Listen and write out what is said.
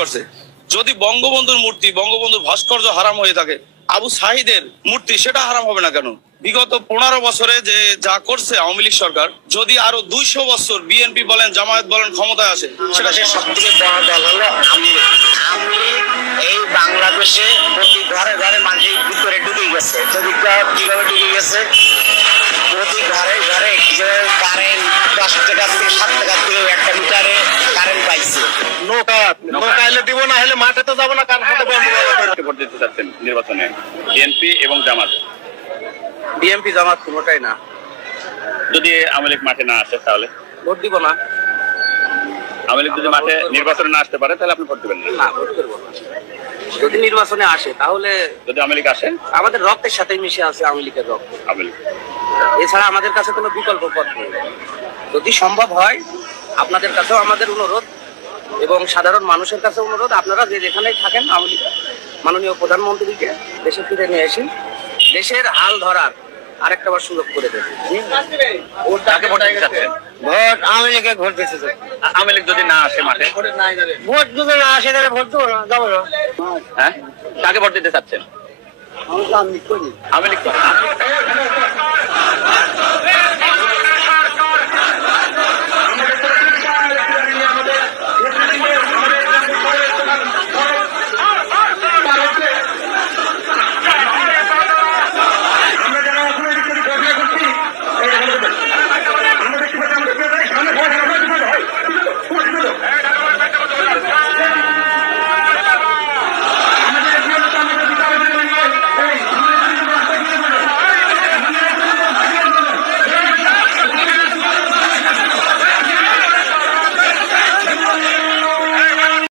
করছে। যদি বঙ্গবন্ধুর মূর্তি, বঙ্গবন্ধুর ভাস্কর্য হারাম হয়ে থাকে, আবু সাহিদের মূর্তি সেটা হারাম হবে না কেন? বিগত 15 বছরে যে যা করছে আওয়ামী লীগ সরকার, যদি আরো 200 বছর বিএনপি বলেন, জামায়াত বলেন ক্ষমতায় আসে, সেটা সবথেকে বড় দল হলো আওয়ামী লীগ। এই বাংলাদেশে প্রতি ঘরে ঘরে মানুষের ভিতরে ঢুকে গেছে। কিভাবে ঢুকে গেছে? প্রতি ঘরে ঘরে কারেন্ট 10 টাকা থেকে 7 টাকা করে একটা মিটারে কারেন্ট পাইছে। নৌকা এলে দিব, না হলে মাঠে তো যাবো না। ভোট দিতে চাচ্ছেন নির্বাচনে বিএনপি এবং জামাত? বিএনপি জামাত কোনোটাই না। যদি আওয়ামী লীগ মাঠে না আসে তাহলে ভোট দিব না। আওয়ামী লীগ যদি মাঠে নির্বাচনে না আসতে পারে তাহলে আপনি ভোট দেবেন না, ভোট করবো না। যদি নির্বাচনে আসে তাহলে, যদি আওয়ামী লীগ আসে, আমাদের রক্তের সাথে মিশে আছে আওয়ামী লীগের রক্ত। আওয়ামী লীগ এছাড়া আমাদের কাছে কোনো বিকল্প পথ নেই। যদি সম্ভব হয়, আপনাদের কাছেও আমাদের অনুরোধ এবং সাধারণ মানুষের কাছে অনুরোধ, আপনারা যে যেখানেই থাকেন আওয়ামী লীগ মাননীয় প্রধানমন্ত্রীকে দেশে ফিরে নিয়ে আসেন, দেশের হাল ধরার আরেকটা বার সুযোগ করে দেবেন। কাকে ভোট দিতে চাচ্ছেন? ভোট আওয়ামী লীগে ভোট দিতে চাই। আওয়ামী লীগ যদি না আসে মাঠে, ভোট যদি না আসে তাহলে ভোট দেবো না, যাবো না। হ্যাঁ, কাকে ভোট দিতে চাচ্ছেন? আমি আওয়ামী লীগ